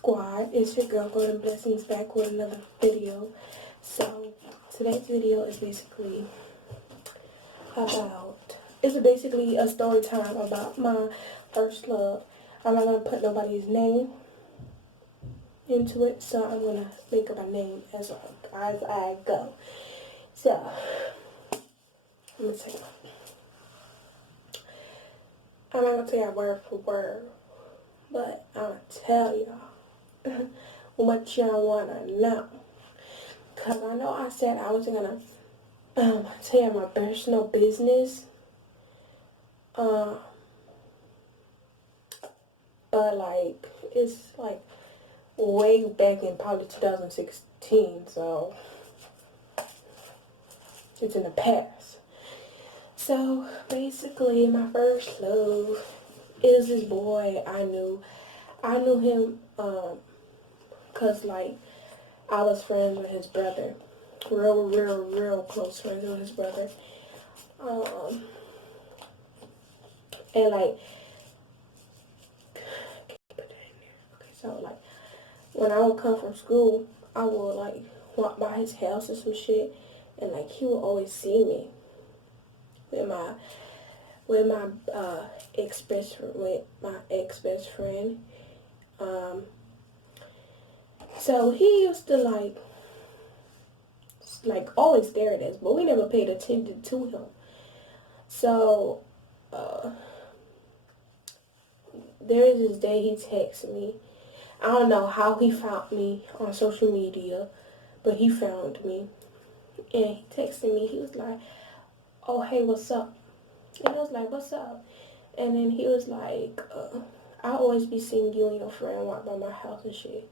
squad? It's your girl Golden Blessings back with another video. So today's video is basically basically a story time about my first love. I'm not gonna put nobody's name into it, so I'm gonna make up a name as I go. So I'm gonna take. I'm not gonna tell y'all word for word, but I'm gonna tell y'all what y'all wanna know. Cause I know I said I wasn't gonna tell you my personal business, but like it's like way back in probably 2016, so it's in the past. So basically, my first love is this boy I knew. I knew him cause like I was friends with his brother, real close friends with his brother, and like so like when I would come from school, I would like walk by his house or some shit, and like he would always see me with my ex best friend. So he used to like always stare at us, but we never paid attention to him. So there is this day he texted me. I don't know how he found me on social media, but he found me. And he texted me. He was like, "Oh, hey, what's up?" And I was like, "What's up?" And then he was like, "I always be seeing you and your friend walk by my house and shit."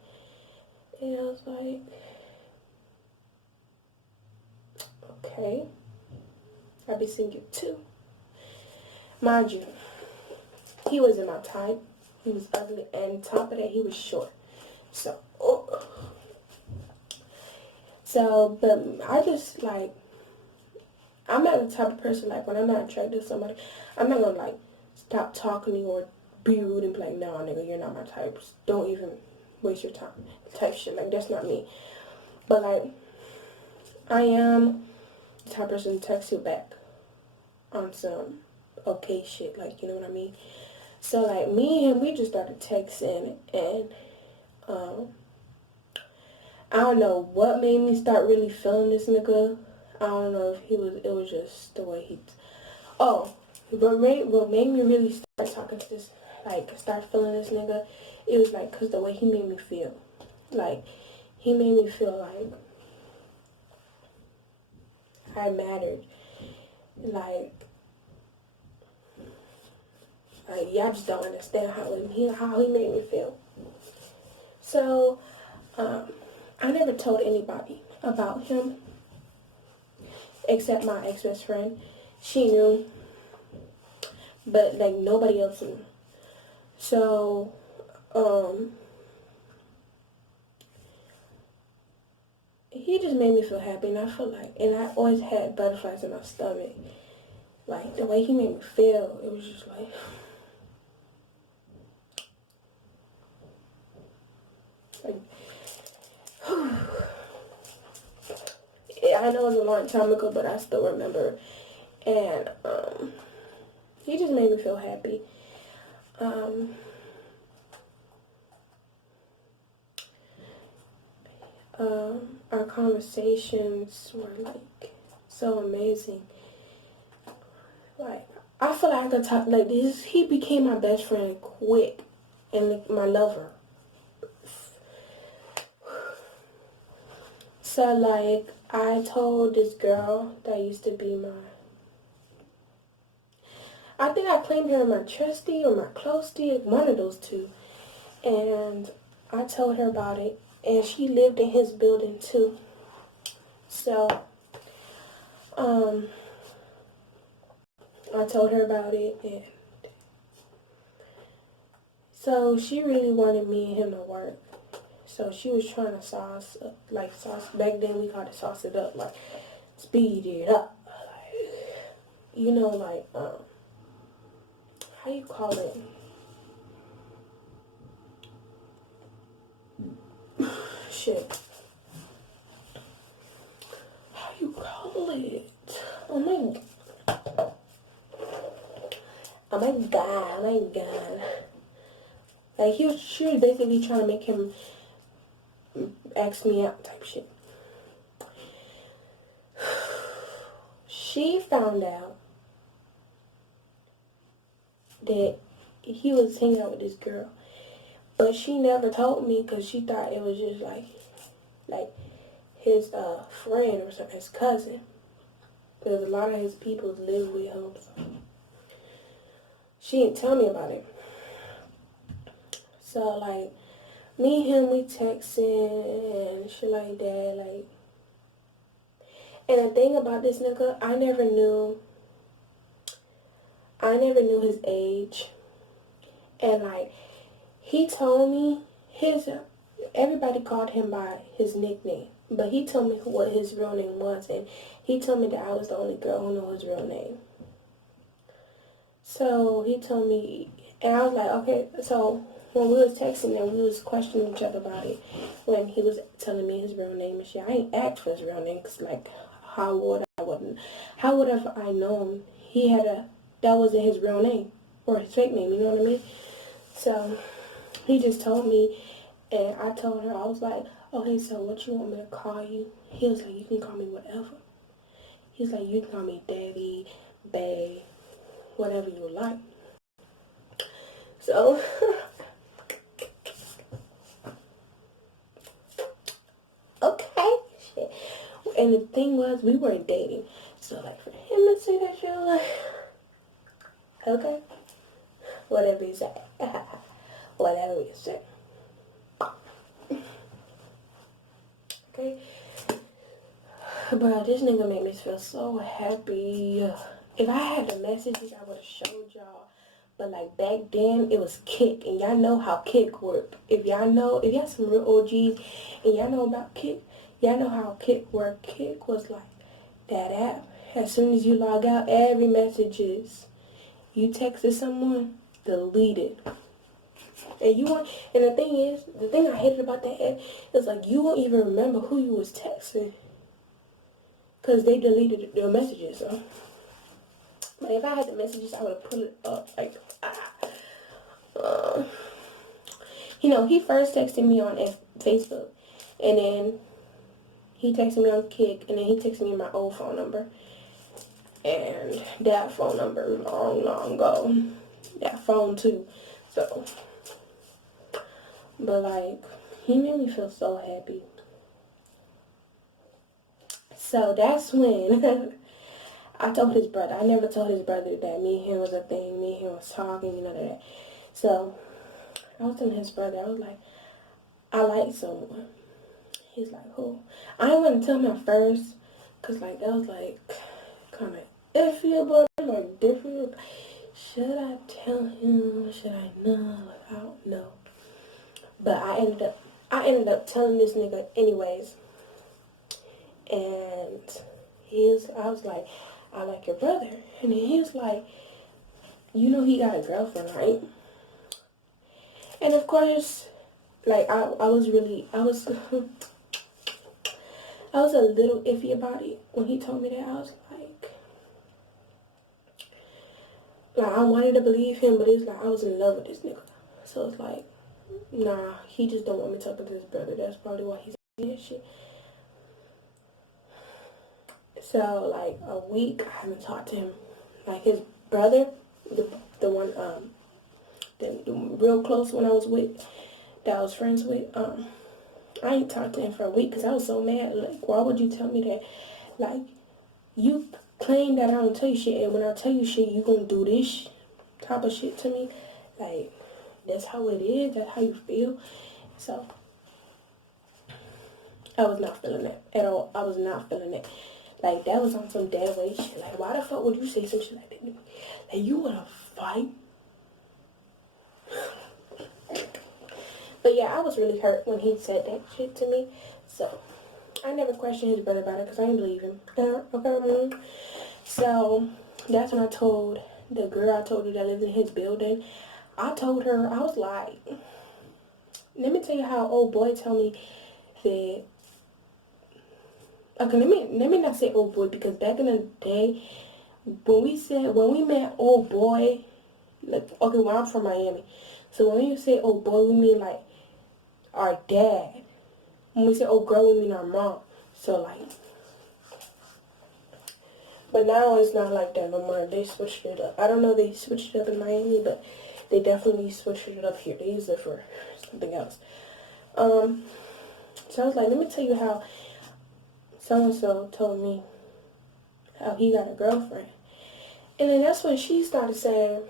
And I was like, "Okay, I be seeing you too." Mind you, he wasn't my type. He was ugly, and on top of that, he was short. But I just like, I'm not the type of person, like, when I'm not attracted to somebody, I'm not gonna, like, stop talking to you or be rude and be like, "No, nigga, you're not my type. Don't even waste your time," type shit. Like, that's not me. But, like, I am the type of person to text you back on some okay shit, like, you know what I mean? So, like, me and him, we just started texting, and, I don't know what made me start really feeling this nigga. I don't know if it was just the way he, what made me really start talking to this, like, start feeling this nigga, it was, like, because the way he made me feel. Like, he made me feel like I mattered. Like y'all just don't understand how he made me feel. So, I never told anybody about him except my ex-best friend. She knew, but like nobody else knew. So, he just made me feel happy, and I feel like, and I always had butterflies in my stomach. Like the way he made me feel, it was just like, I know it was a long time ago, but I still remember. And he just made me feel happy. Our conversations were like so amazing. Like, I feel like I could talk like this. He became my best friend quick, and like, my lover. So like, I told this girl that used to be I think I claimed her my trusty or my closety, one of those two. And I told her about it, and she lived in his building too. So, I told her about it, and so she really wanted me and him to work. So she was trying to sauce, back then we called it sauce it up, like, speed it up. You know, like, how you call it? shit. How you call it? Oh my Oh my god, oh my god. Like, she was basically trying to make him ask me out type shit. She found out that he was hanging out with this girl. But she never told me because she thought it was just like his friend or something, his cousin. Because a lot of his people live with him. So she didn't tell me about it. So, like, me and him, we texting and shit like that. Like, and the thing about this nigga, I never knew his age. And, like, he told me everybody called him by his nickname. But he told me what his real name was. And he told me that I was the only girl who knew his real name. So he told me, and I was like, okay. So when we was texting and we was questioning each other about it, when he was telling me his real name and shit, I ain't asked for his real name because, like, how would have I known that wasn't his real name or his fake name, you know what I mean? So he just told me, and I told her, I was like, okay, so what you want me to call you? He was like, you can call me whatever. He's like, you can call me Daddy, Bae, whatever you like. So, okay, shit. And the thing was, we weren't dating. So, like, for him to say that shit, like, okay, whatever you say. Whatever you say. Okay? Bro, this nigga made me feel so happy. If I had the messages, I would have showed y'all. But, like, back then, it was Kick. And y'all know how Kick worked. If y'all some real OGs and y'all know about Kick, y'all know how Kick worked. Kick was like that app. As soon as you log out, every messages you texted someone, deleted. And the thing I hated about that app is, like, you won't even remember who you was texting. Because they deleted their messages, so. But if I had the messages, I would have put it up, like, he first texted me on Facebook, and then he texted me on Kick, and then he texted me my old phone number, and that phone number long ago, that phone too, so, but, like, he made me feel so happy. So that's when I told his brother. I never told his brother that me and him was a thing. Me and him was talking and none of that. So I was telling his brother, I was like, I like someone. He's like, who? I didn't want to tell him at first. Because, like, that was, like, kind of iffy about it. Like, different. Should I tell him? Should I not? Like, I don't know. But I ended up telling this nigga anyways. And I was like, I like your brother. And then he was like, you know he got a girlfriend, right? And of course, like, I was a little iffy about it when he told me that. I was like I wanted to believe him, but it's like I was in love with this nigga. So it's like, nah, he just don't want me talking to his brother. That's probably why he's saying that shit. So, like, a week, I haven't talked to him. Like, his brother, the one, the real close one I was with, that I was friends with, I ain't talked to him for a week because I was so mad. Like, why would you tell me that? Like, you claim that I don't tell you shit, and when I tell you shit, you gonna do this type of shit to me? Like, that's how it is. That's how you feel. So, I was not feeling that at all. I was not feeling that. Like, that was on some dead weight shit. Like, why the fuck would you say some shit like that? Like, you wanna fight? But yeah, I was really hurt when he said that shit to me. So, I never questioned his brother about it because I didn't believe him. Okay. So, that's when I told the girl I told you that lives in his building. I told her, I was like, let me tell you how old boy told me that, okay, let me not say old boy, because back in the day, when we met old boy, like, okay, well, I'm from Miami, so when you say old boy, we mean like our dad. When we say old girl, we mean our mom. So like, but now it's not like that no more. They switched it up. I don't know, they switched it up in Miami, but they definitely switched it up here. They use it for something else. So I was like, let me tell you how so-and-so told me how he got a girlfriend. And then that's when she started saying,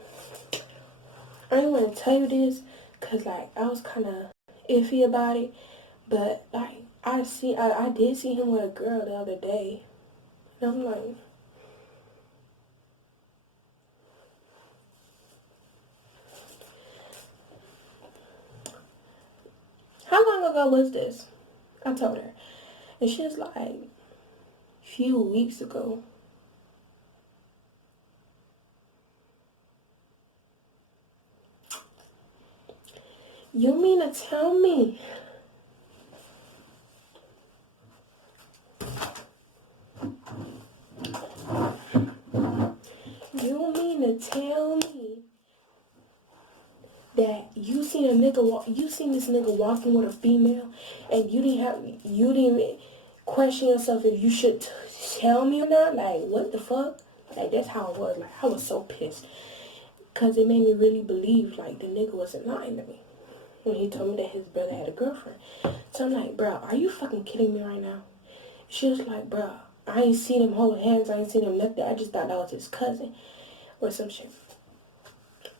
I didn't want to tell you this, because, like, I was kind of iffy about it. But, like, I did see him with a girl the other day. And I'm like, how long ago was this? I told her. And she was like, a few weeks ago. You mean to tell me that you seen this nigga walking with a female, and you didn't even question yourself if you should tell me or not? Like, what the fuck? Like, that's how it was. Like, I was so pissed, because it made me really believe, like, the nigga wasn't lying to me when he told me that his brother had a girlfriend. So I'm like, bro, are you fucking kidding me right now? She was like, bro, I ain't seen him hold hands, I ain't seen him nothing, I just thought that was his cousin or some shit.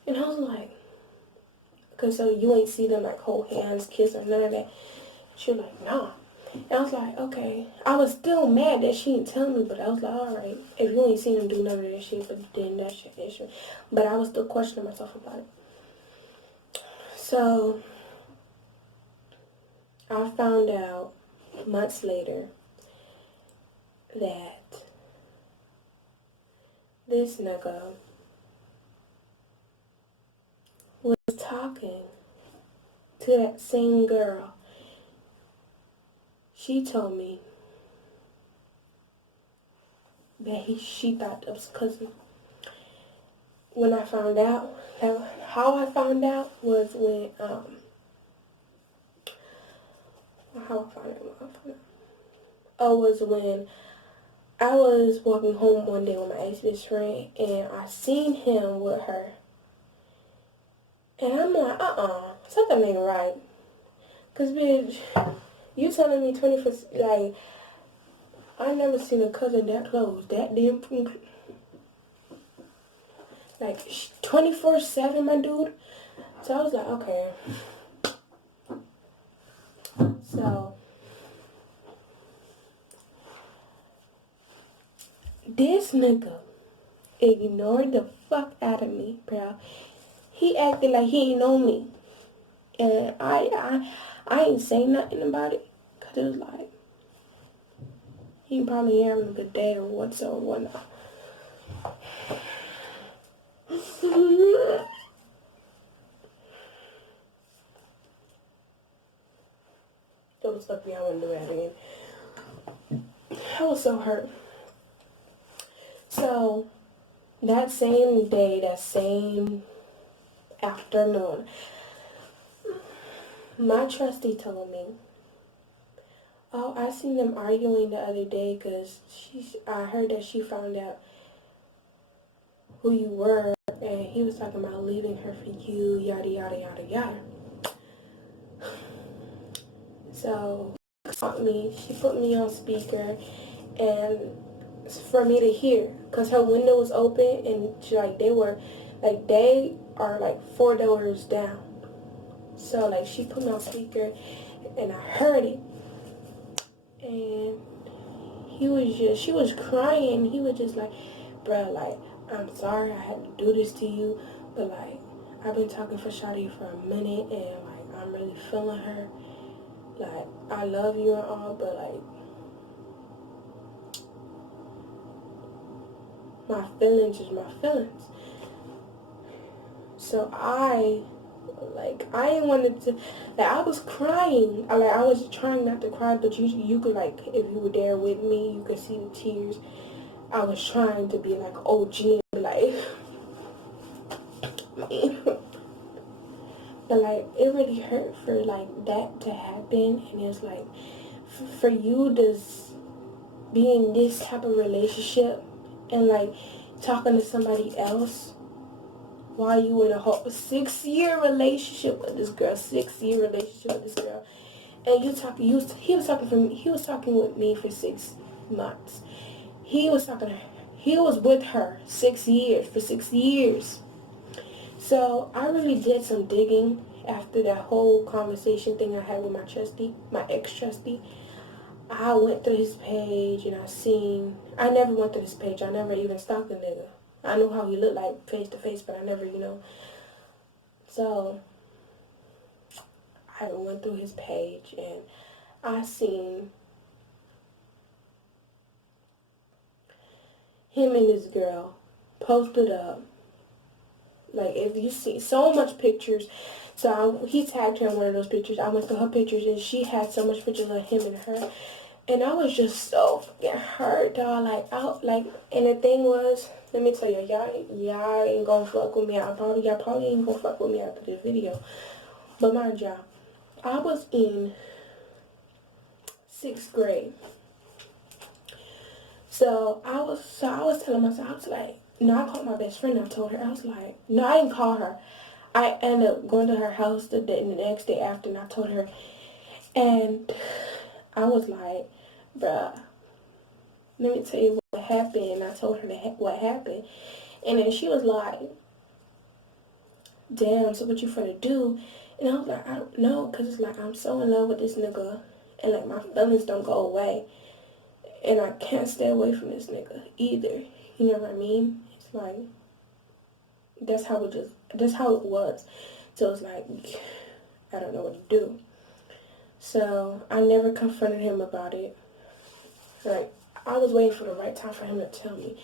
And I was like, because so you ain't see them like hold hands, kiss, or none of that. She was like, nah. And I was like, okay. I was still mad that she didn't tell me, but I was like, all right, if you ain't seen them do none of that shit, but then that's your issue. But I was still questioning myself about it. So I found out months later that this nigga was talking to that same girl. She told me that she thought that was cousin. When I found out, how I found out was when, was when I was walking home one day with my ex-best friend, and I seen him with her. And I'm like, something ain't right. Because, bitch, you telling me 21st, like, I never seen a cousin that close, that damn, like, 24/7, my dude. So I was like, okay. So this nigga ignored the fuck out of me, bro. He acted like he ain't know me. And I ain't say nothing about it. Because it was like, he probably having a good day or whatnot. Don't fuck me, I wouldn't do that again. I was so hurt. So, that same day, that same afternoon, my trustee told me, oh, I seen them arguing the other day because I heard that she found out who you were, and he was talking about leaving her for you, yada, yada, yada, yada. So, she put me on speaker, and for me to hear, because her window was open, and they are like 4 doors down. So, like, she put me on speaker, and I heard it, and she was crying. He was just like, bruh, like, I'm sorry I had to do this to you, but, like, I've been talking for Shawty for a minute, and, like, I'm really feeling her. Like, I love you and all, but, like, my feelings is my feelings. So I Like, I ain't wanted to, like, I was crying. I was trying not to cry, but you could, like, if you were there with me, you could see the tears. I was trying to be, like, OG and be like, but, like, it really hurt for, like, that to happen. And it's, like, for you to be in this type of relationship and, like, talking to somebody else while you in a whole 6-year relationship with this girl, 6-year relationship with this girl, and he was talking with me for 6 months. He was with her 6 years, for 6 years. So I really did some digging after that whole conversation thing I had with my ex-trustee. I went through his page and I never went through his page. I never even stalked the nigga. I know how he looked like face to face, but I never, So I went through his page and I seen him and this girl posted up. Like, if you see so much pictures, he tagged her in one of those pictures. I went through her pictures and she had so much pictures of him and her. And I was just so fucking hurt, dog. And the thing was, let me tell you, y'all ain't gonna fuck with me. Y'all probably ain't gonna fuck with me after this video. But mind y'all, I was in 6th grade. So I was telling myself, I was like, no, I called my best friend and I told her, I was like, no, I didn't call her. I ended up going to her house the next day after, and I told her, and I was like, bruh, let me tell you what happened. And I told her what happened. And then she was like, damn, so what you finna do? And I was like, I don't know, because it's like, I'm so in love with this nigga, and like, my feelings don't go away. And I can't stay away from this nigga either. You know what I mean? It's like, that's how it was. So it's like, I don't know what to do. So I never confronted him about it. Like, I was waiting for the right time for him to tell me.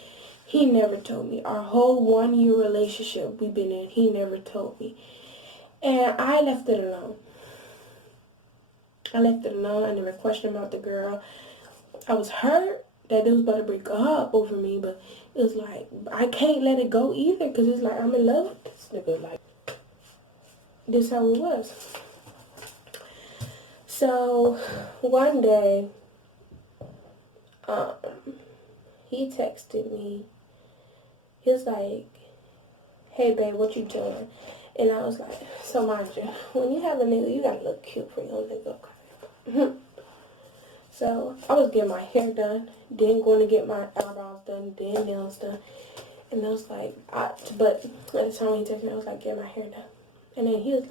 He never told me. Our whole 1-year relationship we've been in, he never told me. And I left it alone. I never questioned about the girl. I was hurt that they was about to break up over me, but it was like, I can't let it go either, because it's like, I'm in love with this nigga. Like, this how it was. So one day, he texted me. He was like, hey babe, what you doing? And I was like, so mind you, when you have a nigga, you gotta look cute for your nigga. So I was getting my hair done, then going to get my eyebrows done, then nails done. And I was like, but at the time when he texted me, I was like, get my hair done. And then he was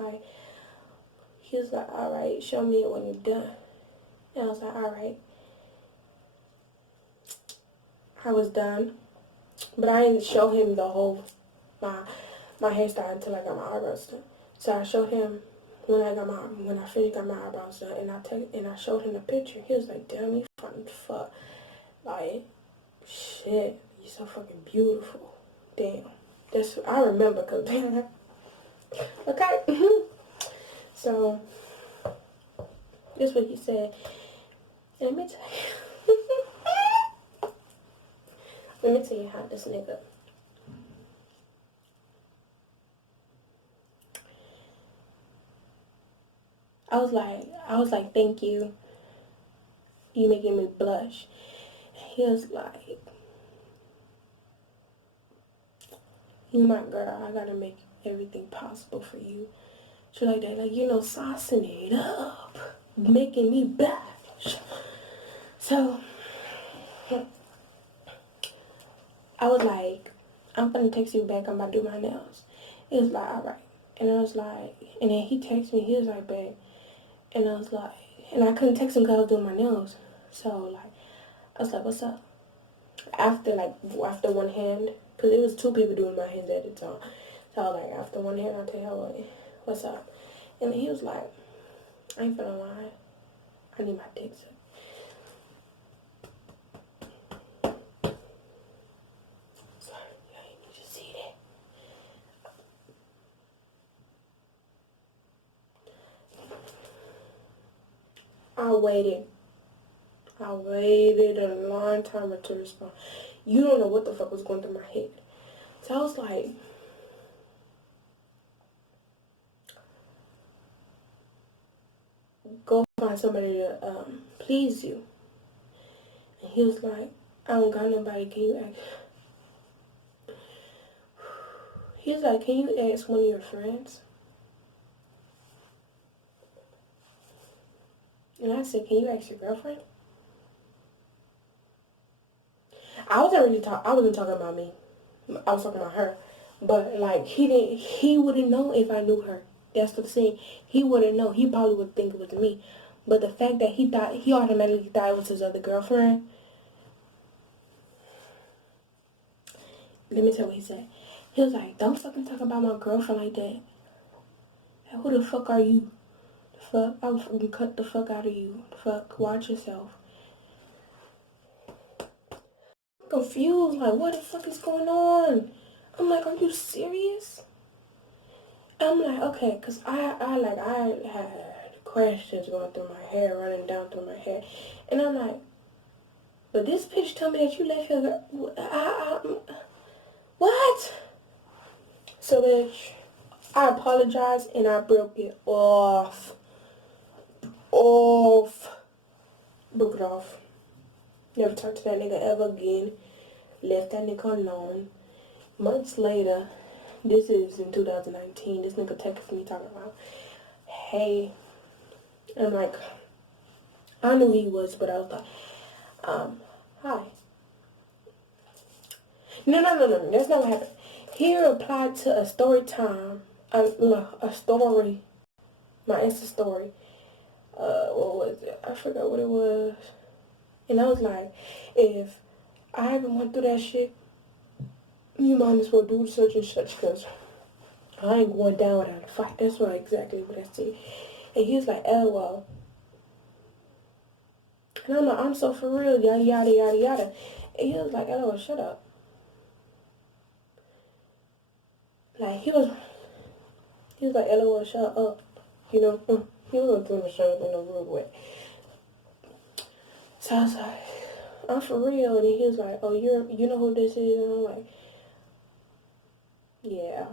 like, all right, show me it when you're done. And I was like, all right. I was done, but I didn't show him the whole, my hairstyle until I got my eyebrows done. So I showed him when I finished got my eyebrows done, and I showed him the picture. He was like, damn, you fucking fuck. Like, shit, you're so fucking beautiful. Damn. I remember, because damn. Okay. So, that's what he said. And let me tell you. Let me tell you how this nigga. I was like, thank you. You making me blush. He was like, you my girl. I gotta make everything possible for you. So like that, saucing it up, making me blush. So I was like, I'm gonna text you back. I'm about to do my nails. He was like, all right. And I was like, and then he texted me. He was like, babe. And I was like, and I couldn't text him because I was doing my nails. So like, I was like, what's up? After one hand, because it was 2 people doing my hands at the time. So I was like, after one hand, I'll tell you what's up. And he was like, I ain't finna lie. I need my dick sucked. Sorry, y'all didn't need to see that. waited. I waited a long time to respond. You don't know what the fuck was going through my head. So I was like, go find somebody to please you. And he was like, I don't got nobody. Can you ask? He was like, can you ask one of your friends? And I said, can you ask your girlfriend? I wasn't talking about me. I was talking about her. But like he wouldn't know if I knew her. That's the thing. He wouldn't know. He probably would think it was me. But the fact that he automatically thought it was his other girlfriend. Let me tell you what he said. He was like, don't fucking talk about my girlfriend like that. Like, who the fuck are you? The fuck? I would fucking cut the fuck out of you. The fuck? Watch yourself. I'm confused. Like, what the fuck is going on? I'm like, are you serious? I'm like, okay, because I had questions going through my hair, running down through my hair. And I'm like, but this bitch told me that you left your girl. What? So, bitch, I apologized and I broke it off. Broke it off. Never talked to that nigga ever again. Left that nigga alone. Months later, this is in 2019, this nigga texted me talking about, hey, and I'm like, I knew he was, but I was like, hi. No, that's not what happened. He replied to a Storytime, a story, my Insta story. What was it? I forgot what it was. And I was like, if I haven't went through that shit, you might as well do such and such, because I ain't going down without a fight. That's what exactly what I said. And he was like, LOL. And I'm like, I'm so for real, yada, yada, yada, yada. And he was like, LOL, shut up. Like, he was like, LOL, shut up. You know, he wasn't doing shut up in a rude way. So I was like, I'm for real. And he was like, oh, you know who this is? And I'm like, yeah.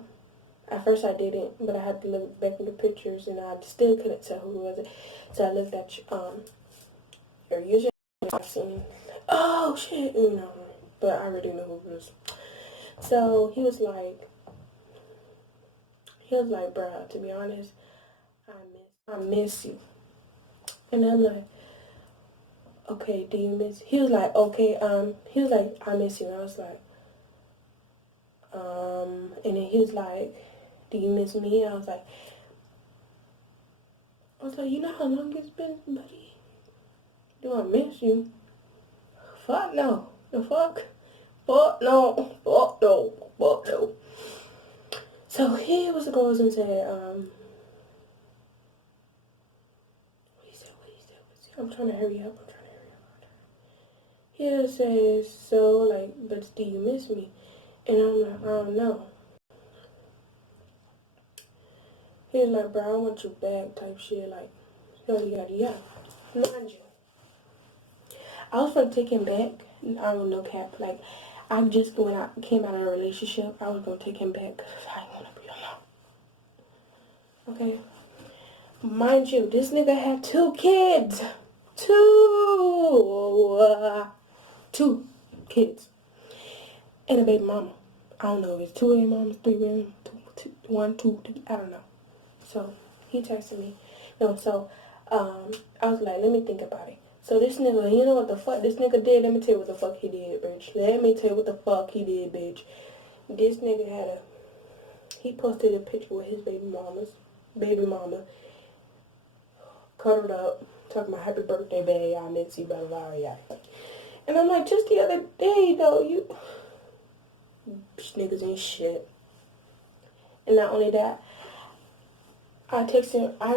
At first I didn't, but I had to look back in the pictures and I still couldn't tell who it was. So I looked at your user. I've seen, oh shit, but I already know who it was. So he was like, bruh, to be honest, I miss you. And I'm like, okay, do you miss? He was like, okay, he was like, I miss you. And I was like, and then he was like, do you miss me? And I was like, you know how long it's been, buddy? Do I miss you? Fuck no. The fuck? Fuck no. Fuck no. Fuck no. So he was goes and said, what he said. I'm trying to hurry up. He says, so, like, but do you miss me? And I'm like, I don't know. He was like, bro, I want you back type shit, like, yada, yada, yada. Mind you, I was gonna take him back. I don't know, cap. Like, I just, when I came out of a relationship, I was gonna take him back because I didn't want to be alone. Okay? Mind you, this nigga had 2 kids. 2 kids. And a baby mama. I don't know if it's 2 baby mamas, 3 baby mamas, 1, 2, 3, I don't know. So, he texted me. No, so, I was like, let me think about it. So this nigga, you know what the fuck this nigga did? Let me tell you what the fuck he did, bitch. Let me tell you what the fuck he did, bitch. This nigga he posted a picture with his baby mama, cuddled up, talking about happy birthday, babe, I miss you, blah, blah, blah, yeah. And I'm like, just the other day, though, you niggas ain't shit. And not only that, I texted my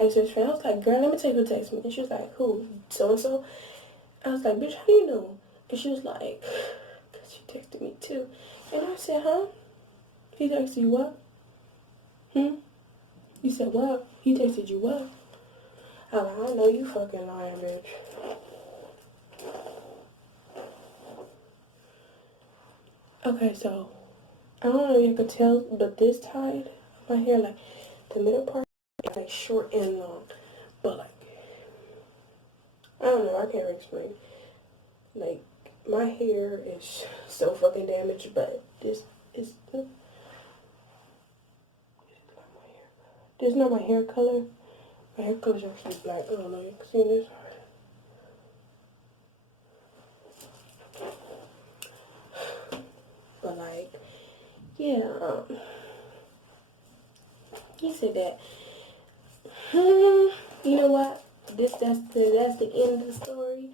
ex-best friend. I was like, girl, let me tell you who texted me. And she was like, who? So-and-so? I was like, bitch, how do you know? And she was like, because she texted me too. And I said, huh? He texted you what? You said what? He texted you what? I know you fucking lying, bitch. Okay, so I don't know if you could tell, but this side of my hair, like the middle part, is like short and long. But like, I don't know, I can't explain. Like, my hair is so fucking damaged, but this is not my hair color. My hair color is actually black. I don't know, you can see this. But like, yeah, he said that. You know what? That's the end of the story.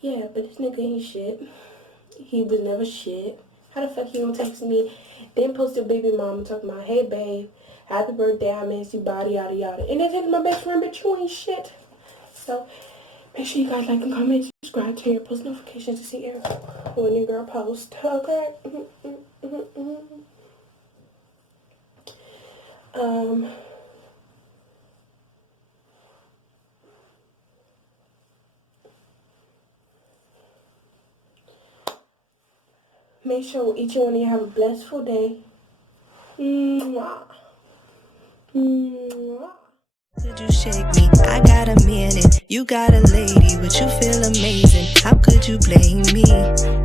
Yeah, but this nigga ain't shit. He was never shit. How the fuck he gonna text me, then post a baby mama talking about, hey babe, happy birthday, I miss you, body yada yada, and then text my best friend, bitch, you ain't shit. So make sure you guys like and comment, subscribe, turn your post notifications to see when your girl post. Okay. Make sure each one of you have a blissful day. Mwah. Mwah. Could you shake me? I got a minute. You got a lady, but you feel amazing. How could you blame me?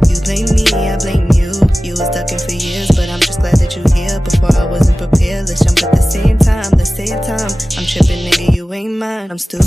You blame me, I blame you. You was ducking for years, but I'm just glad that you here. Before I wasn't prepared. Let's jump at the same time. I'm tripping, nigga, you ain't mine. I'm stupid.